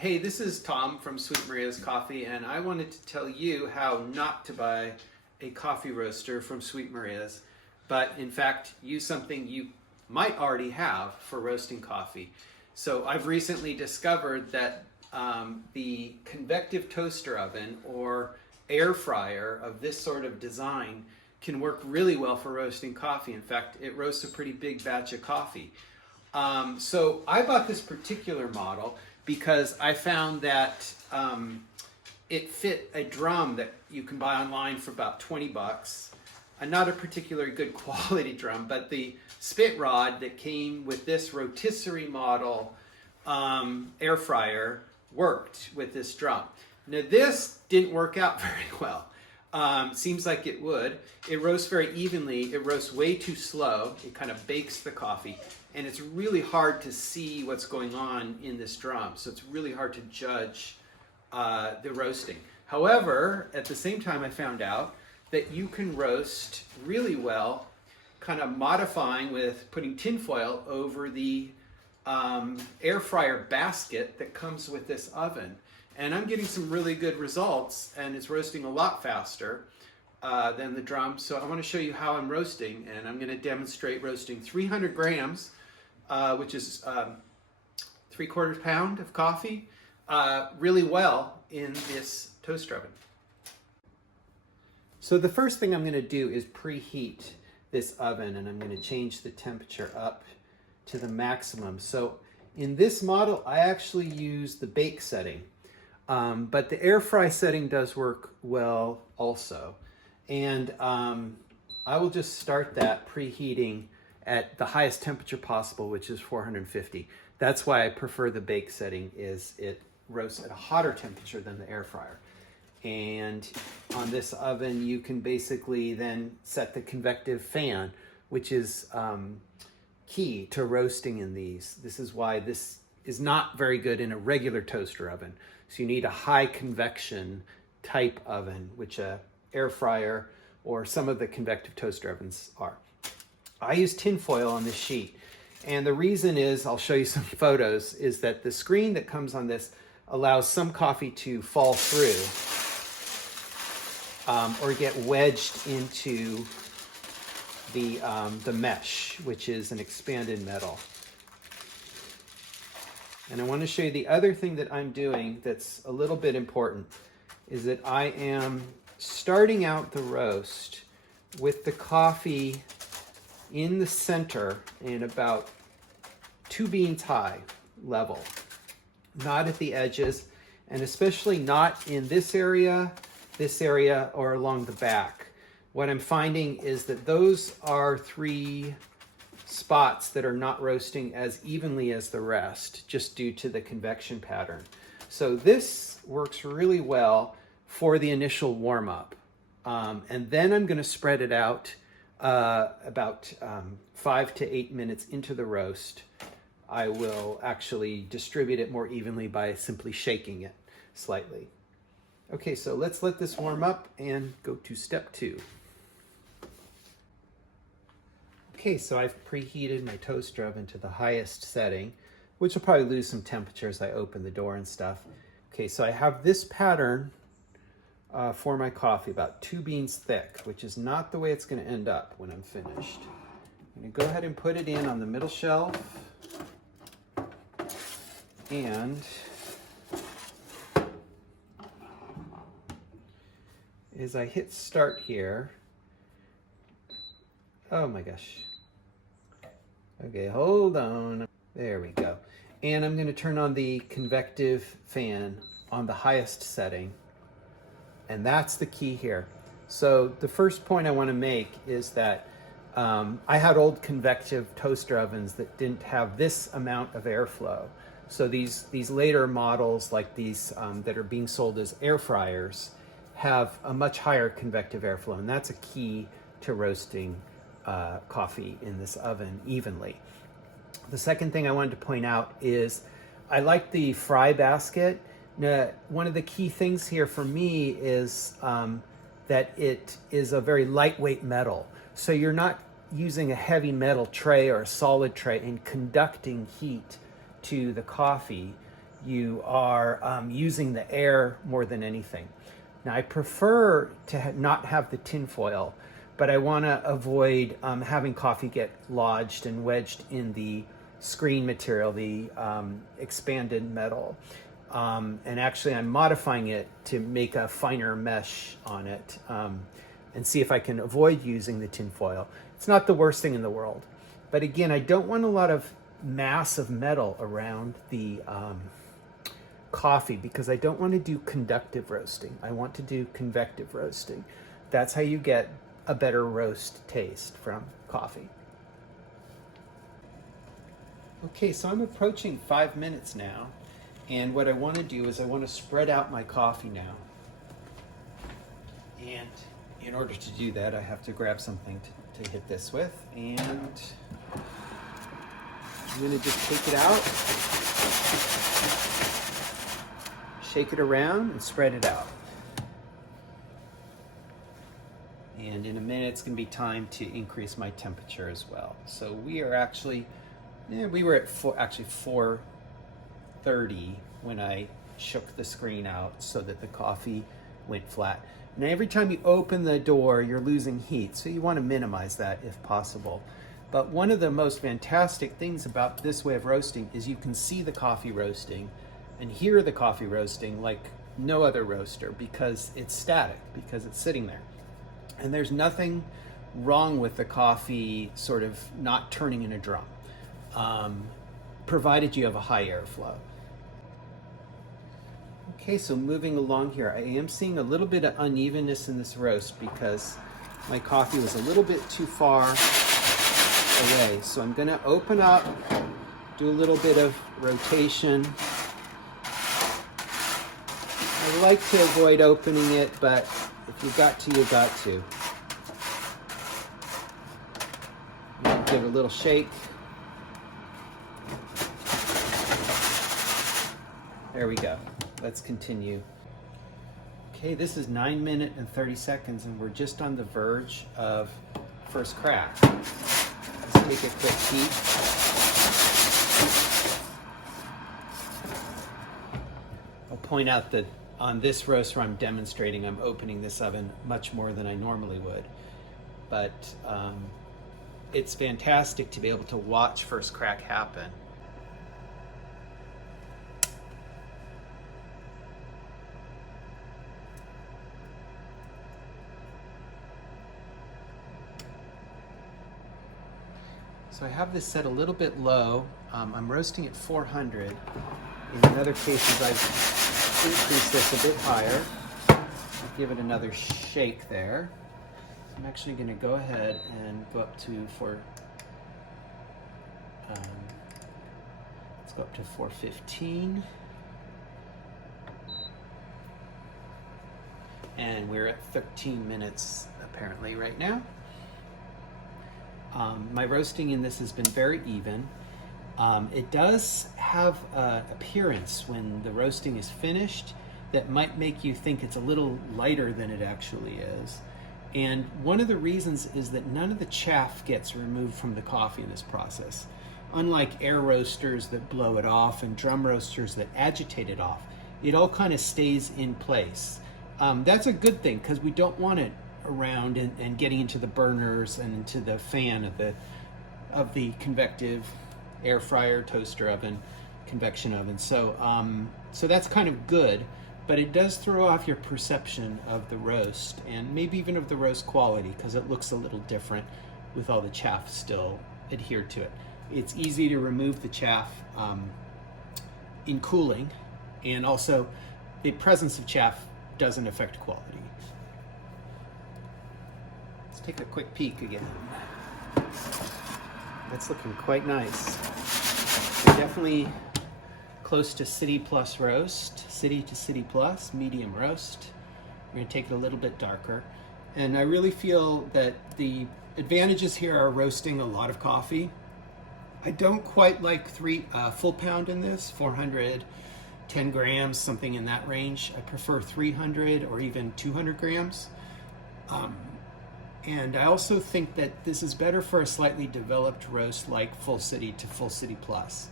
Hey, this is Tom from Sweet Maria's Coffee, and I wanted to tell you how not to buy a coffee roaster from Sweet Maria's, but in fact use something you might already have for roasting coffee. So I've recently discovered that the convective toaster oven or air fryer of this sort of design can work really well for roasting coffee. In fact, it roasts a pretty big batch of coffee. So I bought this particular model because I found that it fit a drum that you can buy online for about 20 bucks. Not a particularly good quality drum, but the spit rod that came with this rotisserie model air fryer worked with this drum. Now this didn't work out very well. Seems like it would. It roasts very evenly. It roasts way too slow. It kind of bakes the coffee. And it's really hard to see what's going on in this drum. So it's really hard to judge the roasting. However, at the same time, I found out that you can roast really well, kind of modifying with putting tinfoil over the air fryer basket that comes with this oven. And I'm getting some really good results, and it's roasting a lot faster than the drum. So I want to show you how I'm roasting, and I'm going to demonstrate roasting 300 grams, which is 3/4 pound of coffee, really well in this toaster oven. So the first thing I'm going to do is preheat this oven, and I'm going to change the temperature up to the maximum. So in this model, I actually use the bake setting. But the air fry setting does work well also. And I will just start that preheating at the highest temperature possible, which is 450. That's why I prefer the bake setting, is it roasts at a hotter temperature than the air fryer. And on this oven, you can basically then set the convective fan, which is key to roasting in these. This is why this is not very good in a regular toaster oven. So you need a high convection type oven, which a air fryer or some of the convective toaster ovens are. I use tinfoil on this sheet. And the reason is, I'll show you some photos, is that the screen that comes on this allows some coffee to fall through or get wedged into the mesh, which is an expanded metal. And I want to show you the other thing that I'm doing that's a little bit important, is that I am starting out the roast with the coffee in the center in about 2 beans high level, not at the edges, and especially not in this area, or along the back. What I'm finding is that those are 3 spots that are not roasting as evenly as the rest, just due to the convection pattern. So this works really well for the initial warm-up. And then I'm going to spread it out about 5 to 8 minutes into the roast. I will actually distribute it more evenly by simply shaking it slightly. Okay, so let's let this warm up and go to step 2. Okay, so I've preheated my toaster oven to the highest setting, which will probably lose some temperature as I open the door and stuff. Okay, so I have this pattern for my coffee, about 2 beans thick, which is not the way it's going to end up when I'm finished. I'm going to go ahead and put it in on the middle shelf. And as I hit start here, oh my gosh. Okay, hold on. There we go. And I'm going to turn on the convective fan on the highest setting. And that's the key here. So the first point I want to make is that I had old convective toaster ovens that didn't have this amount of airflow. So these later models, like these that are being sold as air fryers, have a much higher convective airflow. And that's a key to roasting coffee in this oven evenly. The second thing I wanted to point out is I like the fry basket. Now, one of the key things here for me is that it is a very lightweight metal. So you're not using a heavy metal tray or a solid tray and conducting heat to the coffee. you are using the air more than anything. Now, I prefer to not have the tin foil, but I want to avoid having coffee get lodged and wedged in the screen material, the expanded metal. And actually, I'm modifying it to make a finer mesh on it and see if I can avoid using the tin foil. It's not the worst thing in the world. But again, I don't want a lot of mass of metal around the coffee because I don't want to do conductive roasting. I want to do convective roasting. That's how you get a better roast taste from coffee. Okay, so I'm approaching 5 minutes now, and what I want to do is I want to spread out my coffee now. And in order to do that, I have to grab something to hit this with, and I'm going to just take it out, shake it around, and spread it out. And in a minute, it's going to be time to increase my temperature as well. So we are actually, we were at 430 when I shook the screen out so that the coffee went flat. Now, every time you open the door, you're losing heat, so you want to minimize that if possible. But one of the most fantastic things about this way of roasting is you can see the coffee roasting and hear the coffee roasting like no other roaster because it's static, because it's sitting there. And there's nothing wrong with the coffee sort of not turning in a drum, provided you have a high airflow. Okay, so moving along here, I am seeing a little bit of unevenness in this roast because my coffee was a little bit too far away. So I'm going to open up, do a little bit of rotation. I like to avoid opening it, but if you got to, you got to. Give it a little shake. There we go. Let's continue. Okay, this is 9 minutes and 30 seconds, and we're just on the verge of first crack. Let's take a quick peek. I'll point out that on this roaster I'm demonstrating, I'm opening this oven much more than I normally would. But it's fantastic to be able to watch first crack happen. So I have this set a little bit low. I'm roasting at 400. In other cases, I've increased this a bit higher. I'll give it another shake there. I'm actually going to go ahead and go up to let's go up to 415. And we're at 13 minutes apparently right now. My roasting in this has been very even. It does have an appearance when the roasting is finished that might make you think it's a little lighter than it actually is. And one of the reasons is that none of the chaff gets removed from the coffee in this process. Unlike air roasters that blow it off and drum roasters that agitate it off, it all kind of stays in place. That's a good thing because we don't want it around and getting into the burners and into the fan of the convective air fryer, toaster oven, convection oven. So that's kind of good, but it does throw off your perception of the roast and maybe even of the roast quality because it looks a little different with all the chaff still adhered to it. It's easy to remove the chaff in cooling, and also the presence of chaff doesn't affect quality. Let's take a quick peek again. That's looking quite nice. We're definitely close to City Plus roast, City to City Plus, medium roast. We're gonna take it a little bit darker. And I really feel that the advantages here are roasting a lot of coffee. I don't quite like full pound in this, 410 grams, something in that range. I prefer 300 or even 200 grams. And I also think that this is better for a slightly developed roast like Full City to Full City Plus.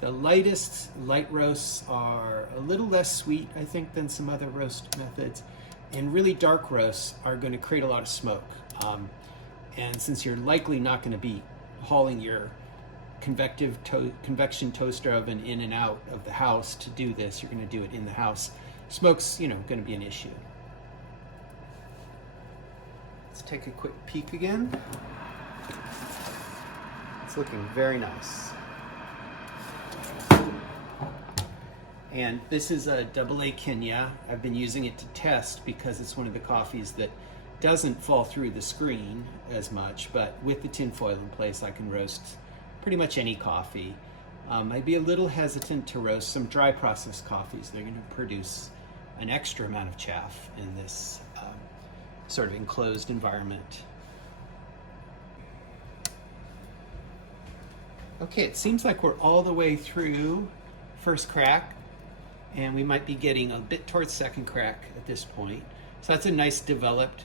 The lightest light roasts are a little less sweet, I think, than some other roast methods. And really dark roasts are going to create a lot of smoke. And since you're likely not going to be hauling your convection toaster oven in and out of the house to do this, you're going to do it in the house. Smoke's, going to be an issue. Let's take a quick peek again. It's looking very nice. And this is a AA Kenya. I've been using it to test because it's one of the coffees that doesn't fall through the screen as much, but with the tin foil in place, I can roast pretty much any coffee. I'd be a little hesitant to roast some dry processed coffees. They're going to produce an extra amount of chaff in this sort of enclosed environment. Okay, it seems like we're all the way through first crack, and we might be getting a bit towards second crack at this point. So that's a nice developed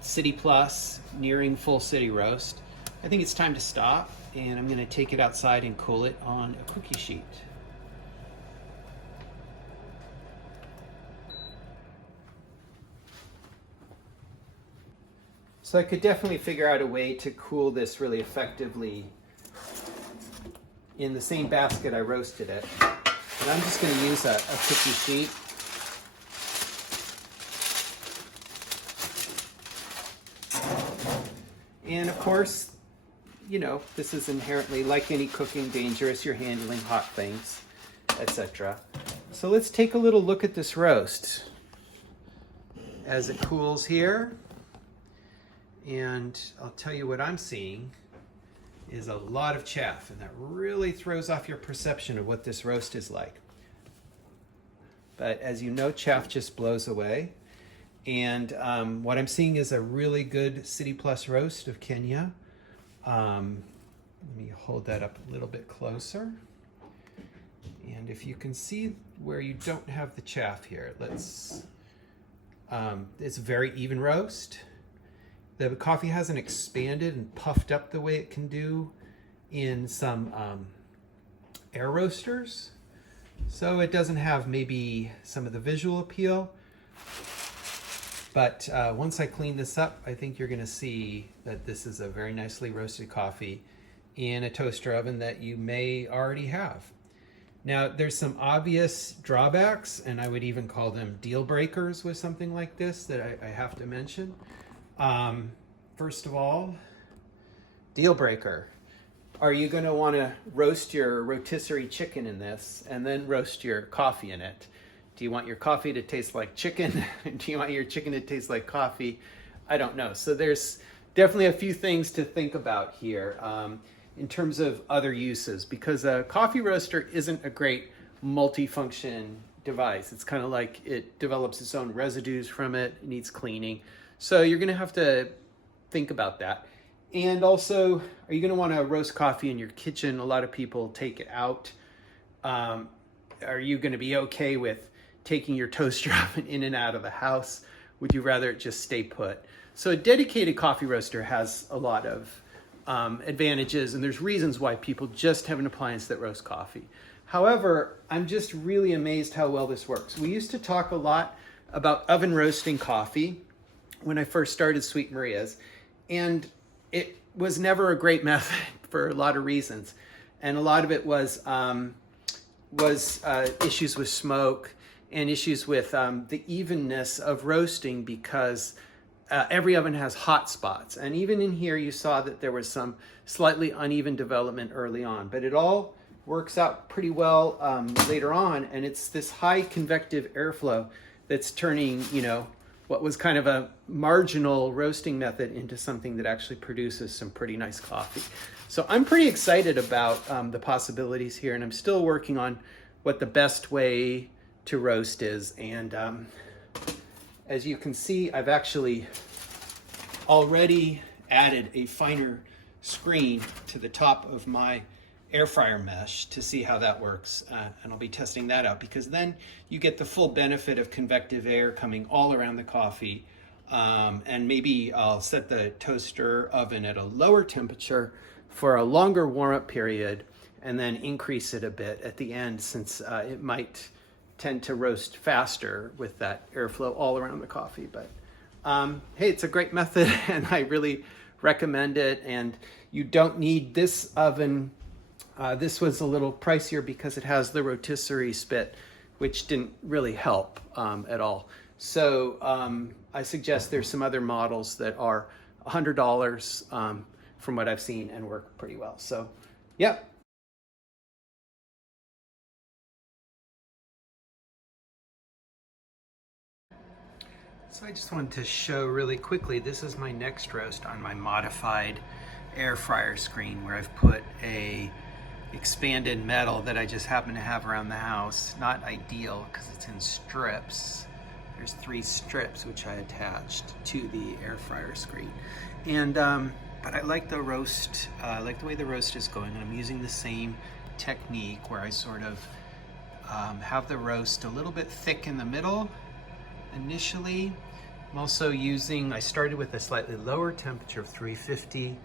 City Plus, nearing full city roast. I think it's time to stop, and I'm going to take it outside and cool it on a cookie sheet. So I could definitely figure out a way to cool this really effectively in the same basket I roasted it. And I'm just going to use a cookie sheet. And of course, this is inherently, like any cooking, dangerous. You're handling hot things, etc. So let's take a little look at this roast as it cools here. And I'll tell you what I'm seeing is a lot of chaff, and that really throws off your perception of what this roast is like. But as you know, chaff just blows away. And what I'm seeing is a really good City Plus roast of Kenya. Let me hold that up a little bit closer. And if you can see where you don't have the chaff here, it's a very even roast. The coffee hasn't expanded and puffed up the way it can do in some air roasters. So it doesn't have maybe some of the visual appeal. But once I clean this up, I think you're going to see that this is a very nicely roasted coffee in a toaster oven that you may already have. Now, there's some obvious drawbacks, and I would even call them deal breakers with something like this that I have to mention. First of all, deal breaker. Are you going to want to roast your rotisserie chicken in this and then roast your coffee in it? Do you want your coffee to taste like chicken? Do you want your chicken to taste like coffee? I don't know. So there's definitely a few things to think about here in terms of other uses, because a coffee roaster isn't a great multifunction device. It's kind of like it develops its own residues from it. It needs cleaning. So you're going to have to think about that. And also, are you going to want to roast coffee in your kitchen? A lot of people take it out. Are you going to be okay with taking your toaster oven in and out of the house? Would you rather it just stay put? So a dedicated coffee roaster has a lot of advantages, and there's reasons why people just have an appliance that roasts coffee. However, I'm just really amazed how well this works. We used to talk a lot about oven roasting coffee when I first started Sweet Maria's, and it was never a great method for a lot of reasons. And a lot of it was issues with smoke and issues with the evenness of roasting, because every oven has hot spots. And even in here, you saw that there was some slightly uneven development early on, but it all works out pretty well later on. And it's this high convective airflow that's turning, what was kind of a marginal roasting method into something that actually produces some pretty nice coffee. So I'm pretty excited about the possibilities here, and I'm still working on what the best way to roast is. And as you can see, I've actually already added a finer screen to the top of my air fryer mesh to see how that works, and I'll be testing that out, because then you get the full benefit of convective air coming all around the coffee. And maybe I'll set the toaster oven at a lower temperature for a longer warm-up period, and then increase it a bit at the end, since it might tend to roast faster with that airflow all around the coffee. But hey, it's a great method and I really recommend it. And you don't need this oven. This was a little pricier because it has the rotisserie spit, which didn't really help at all. So I suggest there's some other models that are $100 from what I've seen and work pretty well. So yeah. So I just wanted to show really quickly, this is my next roast on my modified air fryer screen, where I've put a expanded metal that I just happen to have around the house. Not ideal because it's in strips. There's 3 strips which I attached to the air fryer screen. And but I like the roast, I like the way the roast is going, and I'm using the same technique where I sort of have the roast a little bit thick in the middle initially. I'm also using, I started with a slightly lower temperature of 350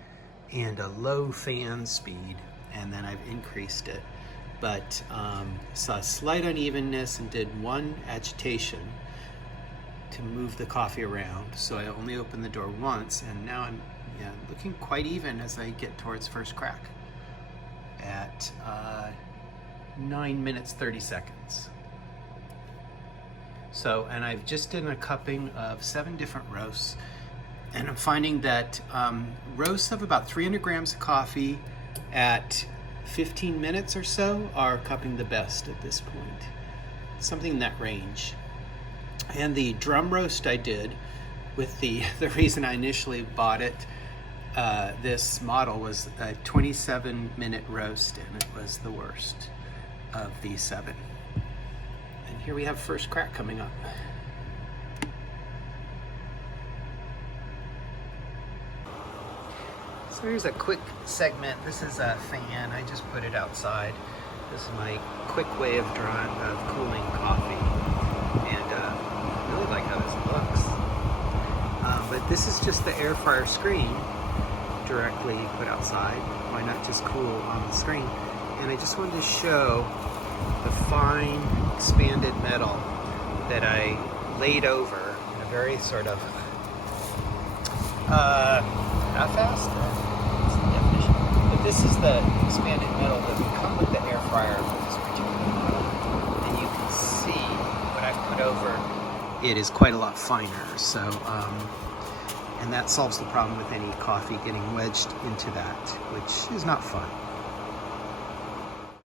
and a low fan speed, and then I've increased it. But saw a slight unevenness and did 1 agitation to move the coffee around. So I only opened the door once, and now I'm looking quite even as I get towards first crack at 9 minutes 30 seconds. So, and I've just done a cupping of 7 different roasts, and I'm finding that roasts of about 300 grams of coffee at 15 minutes or so are cupping the best at this point. Something in that range. And the drum roast I did with the reason I initially bought it, this model, was a 27-minute roast, and it was the worst of the 7. And here we have first crack coming up. So here's a quick segment. This is a fan. I just put it outside. This is my quick way of cooling coffee, and I really like how this looks. But this is just the air fryer screen directly put outside. Why not just cool on the screen? And I just wanted to show the fine expanded metal that I laid over in a very sort of half-assed. What's the definition? But this is the expanded metal that would come with the air fryer for this particular model, and you can see what I've put over it is quite a lot finer. So and that solves the problem with any coffee getting wedged into that, which is not fun.